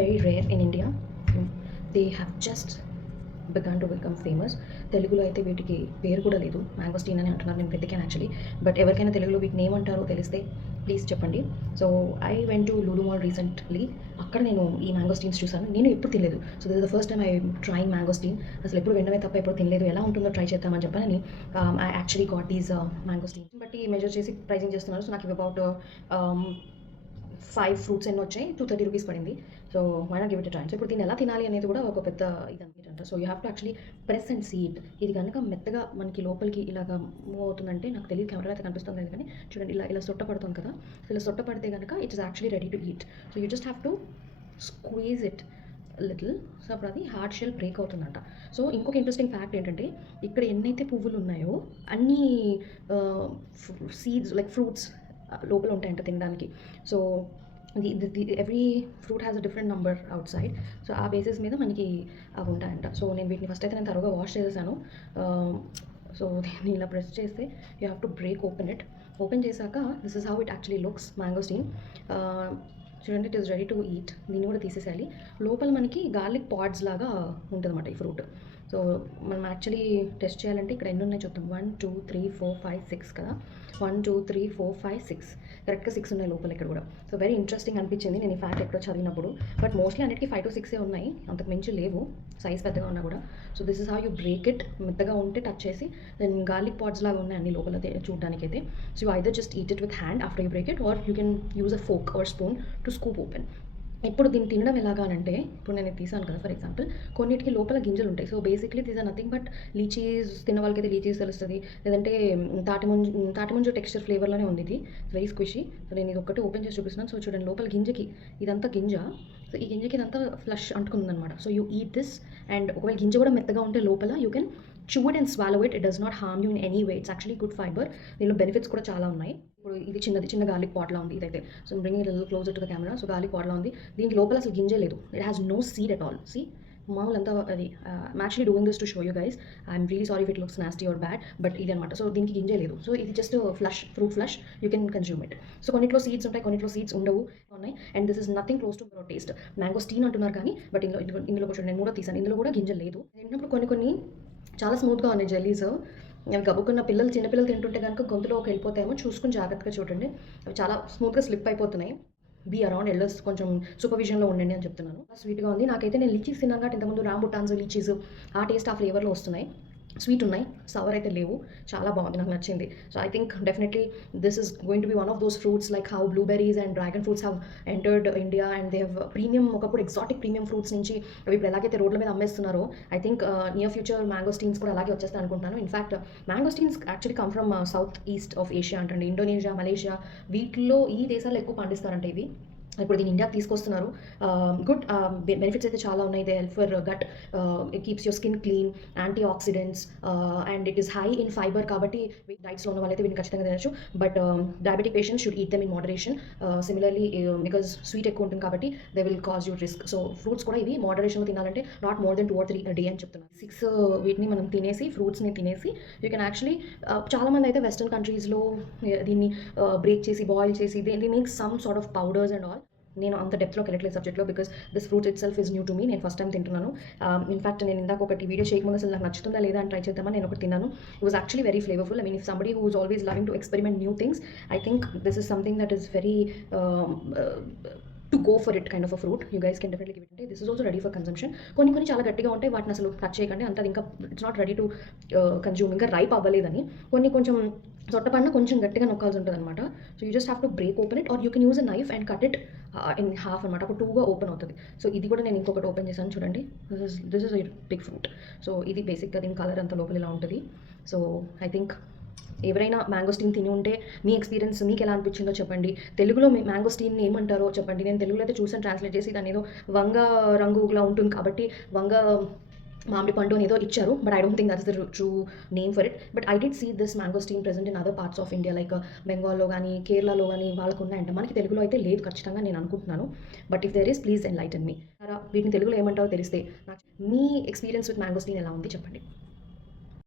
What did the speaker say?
very rare in India. They have just begun to become famous. తెలుగులో అయితే వీటికి పేరు కూడా లేదు, మ్యాంగోస్టీన్ అని అంటున్నారు. నేను వెతికాను యాక్చువల్లీ, బట్ ఎవరికైనా తెలుగులో వీటిని ఏమంటారో తెలిస్తే ప్లీజ్ చెప్పండి. So I went to Lulu mall recently. అక్కడ నేను ఈ మ్యాంగోస్టీన్స్ చూసాను. నేను ఎప్పుడు తినలేదు. So this the first time I trying mangosteen. అసలు ఎప్పుడు వినడమే తప్ప ఎప్పుడు తినలేదు. ఎలా ఉంటుందో ట్రై చేద్దామని చెప్పానని I actually got these mangosteen బట్టి మెజర్ చేసి ప్రైజింగ్ చేస్తున్నారు. సో నాకు అబౌట్ 5 ఫ్రూట్స్ ఎన్నో వచ్చాయి, 230 రూపీస్ పడింది. So why not give it a try. So ఇప్పుడు దీన్ని ఎలా తినాలి అనేది కూడా ఒక పెద్ద ఇది అనమాట. So you have to actually press and seed. ఇది కనుక మెత్తగా మనకి లోపలికి ఇలాగ మూవ్ అవుతుందంటే, నాకు తెలియదు కెమెరా అయితే కనిపిస్తుంది లేదు కానీ చూడండి, ఇలా ఇలా సొట్ట పడుతుంది కదా. సో ఇలా సొట్ట పడితే కనుక it is actually ready to eat. So you just have to squeeze it little. So అప్పుడు అది హార్డ్ షెల్ బ్రేక్ అవుతుందంట. సో ఇంకొక ఇంట్రెస్టింగ్ ఫ్యాక్ట్ ఏంటంటే, ఇక్కడ ఎన్నైతే పువ్వులు ఉన్నాయో అన్ని సీడ్స్ లైక్ ఫ్రూట్స్ లోపల ఉంటాయంట తినడానికి. So every fruit has a different number out side. So ఆ బేసిస్ మీద మనకి అవి ఉంటాయంట. సో నేను వీటిని ఫస్ట్ అయితే నేను తరువుగా వాష్ చేసేసాను. సో దీన్ని ఇలా ప్రెస్ చేస్తే you have to break open it. Open చేశాక this is how it actually looks mangosteen. చూడండి, it is ready to eat. దీన్ని కూడా తీసేసేయాలి. లోపల మనకి గార్లిక్ పాడ్స్ లాగా ఉంటుంది అన్నమాట ఈ ఫ్రూట్. సో మనం యాక్చువల్లీ టెస్ట్ చేయాలంటే ఇక్కడ ఎన్ని ఉన్నాయి చూద్దాం. 1 2 3 4 5 6 కదా. 1 2 3 4 5 6 కరెక్ట్గా 6 ఉన్నాయి లోపల ఇక్కడ కూడా. సో వెరీ ఇంట్రెస్టింగ్ అనిపించింది నేను ఈ ఫ్యాక్ట్ ఎక్కడో చదివినప్పుడు. బట్ మోస్ట్లీ అన్నిటికీ 5 to 6 ఉన్నాయి, అంతకు మించి లేవు సైజ్ పెద్దగా ఉన్నా కూడా. So this is how you break it. మెత్తగా ఉంటే టచ్ చేసి దెన్ గార్లిక్ పాడ్స్ లాగా ఉన్నాయి అన్ని లోపల చూడడానికి అయితే. So you either just eat it with hand after you break it, or you can use a fork or spoon to scoop open. ఇప్పుడు దీన్ని తినడం ఎలాగానంటే, ఇప్పుడు నేను తీసాను కదా ఫర్ ఎగ్జాంపుల్, కొన్నిటికి లోపల గింజలు ఉంటాయి. So basically these are nothing but lychees. తిన్న వాళ్ళకైతే లీచీస్ తెలుస్తుంది, లేదంటే తాటిముంజు టెక్స్చర్ ఫ్లేవర్లోనే ఉంది ఇది. వెరీ స్క్విషీ. సో నేను ఇది ఒక్కటి ఓపెన్ చేసి చూపిస్తున్నాను. సో చూడండి, లోపల గింజకి ఇదంతా గింజ. సో ఈ గింజకి ఇదంతా ఫ్లష్ అంటుకుందనమాట. So you eat this, and ఒకవేళ గింజ కూడా మెత్తగా ఉంటే లోపల you can chew it and swallow it. It does not harm you in any way. It's actually good fiber. దీనిలో బెనిఫిట్స్ కూడా చాలా ఉన్నాయి. ఇప్పుడు ఇది చిన్న గార్లిక్ పాట్లా ఉంది ఇదైతే. So bringing it little closer to the camera. So garlic పాట్లా ఉంది. దీనికి లోపల అసలు గింజే లేదు. It has no seed at all. See మామూలు అంతా అది. I'm actually doing this to show you guys. I'm really sorry if it looks nasty or bad, but ఇది అనమాట. సో దీనికి గింజే లేదు. సో ఇది just fruit flesh. You can consume it. So కొన్నిట్లో సీడ్స్ ఉంటాయి, కొన్నిట్లో సీడ్స్ ఉండవు ఉన్నాయి. And this is nothing close to your taste. Mangosteen అంటున్నారు కానీ, బట్ ఇందులో కూడా నేను కూడా తీసాను, ఇందులో కూడా గింజ లేదు. తింటున్నప్పుడు కొన్ని చాలా స్మూత్గా ఉన్నాయి జెల్లీస్. అవి గబుకున్న చిన్నపిల్లలు తింటుంటే కనుక గొంతులోకి వెళ్ళిపోతాయేమో, చూసుకుని జాగ్రత్తగా చూడండి. అవి చాలా స్మూత్గా స్లిప్ అయిపోతున్నాయి. బీ అరౌండ్ ఎల్డర్స్, కొంచెం సూపర్విజన్లో ఉండండి అని చెప్తున్నాను. స్వీట్గా ఉంది. నాకైతే నేను లీచీస్ తిన్నాను కాబట్టి ఇంతకుముందు రాంబుటాన్స్ లీచీస్ ఆ టేస్ట్ ఆ ఫ్లేవర్లో వస్తున్నాయి. స్వీట్ ఉన్నాయి, సవర్ అయితే లేవు. చాలా బాగుంది, నాకు నచ్చింది. So I think definitely this is going to be one of those fruits like how blueberries and dragon fruits have entered India, and they have premium, ఒకప్పుడు ఎగ్జాటిక్ ప్రీమియం ఫ్రూట్స్ నుంచి అవి ఇప్పుడు ఎలాగైతే రోడ్ల మీద అమ్మేస్తున్నారో, I think near future mangosteens కూడా అలాగే వచ్చేస్తాయి అనుకుంటున్నాను. In fact mangosteens actually come from south east of Asia అంటండి. ఇండోనేషియా, మలేషియా, వీటిల్లో ఈ దేశాల్లో ఎక్కువ పండిస్తారంట ఇవి. ఇప్పుడు దీన్ని ఇండియాకి తీసుకొస్తున్నారు. గుడ్ బెనిఫిట్స్ అయితే చాలా ఉన్నాయి. They help for gut, it keeps your skin clean, antioxidants, and it is high in fibre. కాబట్టి డైట్స్లో ఉన్న వాళ్ళైతే వీటిని ఖచ్చితంగా తినచ్చు. But diabetic patients should eat them in moderation. Similarly because sweet ఎక్కువ ఉంటుంది కాబట్టి they will cause you risk. So fruits కూడా ఇవి మోడరేషన్లో తినాలంటే not more than 2 or 3 a day అని చెప్తున్నాను. 6 వీటిని మనం తినేసి, ఫ్రూట్స్ని తినేసి యూ కెన్ యాక్చువల్లీ, చాలామంది అయితే వెస్టర్న్ కంట్రీస్లో దీన్ని బ్రేక్ చేసి బాయిల్ చేసి they make some sort of powders and all. నేను అంత డెప్త్లోకి వెళ్ళట్లేదు సబ్జెక్ట్లో, because this fruit itself is new to me. నేను ఫస్ట్ టైం తింటున్నాను. ఇన్ఫాక్ట్ నేను ఇందాక ఒకటి వీడియో చేయకముందు అసలు నాకు నచ్చుతుందా లేదా అని ట్రై చేద్దామని నేను ఒకటి తిన్నాను. It was actually very flavourful. I mean, if somebody who is always loving to experiment new things, I think this is something that is very to go for it kind of a fruit. You guys can definitely give it. This is also ready for consumption. కొన్ని చాలా గట్టిగా ఉంటాయి, వాటిని అసలు touch చేయకండి. అంతా ఇంకా it's not ready to consume, ఇంకా రైప్ అవ్వలేదని. కొంచెం సొట్టపడిన కొంచెం గట్టిగా నొక్కాల్సి ఉంటుంది అనమాట. So you just have to break open it, or you can use a knife and cut it in half అనమాట. అప్పుడు 2గా ఓపెన్ అవుతుంది. సో ఇది కూడా నేను ఇంకొకటి ఓపెన్ చేశాను చూడండి. This is big fruit. So ఇది బేసిక్గా దీని కలర్ అంతా లోపల ఇలా ఉంటుంది. సో ఐ థింక్ ఎవరైనా మ్యాంగోస్టీన్ తిని ఉంటే మీ ఎక్స్పీరియన్స్ మీకు ఎలా అనిపించిందో చెప్పండి. తెలుగులో మీ మ్యాంగోస్టీన్ని ఏమంటారో చెప్పండి. నేను తెలుగులో అయితే చూసాను ట్రాన్స్లేట్ చేసి, దాని ఏదో వంగ రంగులా ఉంటుంది కాబట్టి వంగ మామిడి పండు అని ఏదో ఇచ్చారు, but I don't think that's the true name for it. But I did see this mangosteen present in other parts of India, like బెంగాల్లో కానీ కేరళలో కానీ వాళ్ళకు ఉన్నాయంట. మనకి తెలుగులో అయితే లేదు ఖచ్చితంగా నేను అనుకుంటున్నాను. But if there is, please enlighten me. వీటిని తెలుగులో ఏమంటారో తెలిస్తే, మీ ఎక్స్పీరియన్స్ విత్ మ్యాంగోస్టీన్ ఎలా ఉంది చెప్పండి.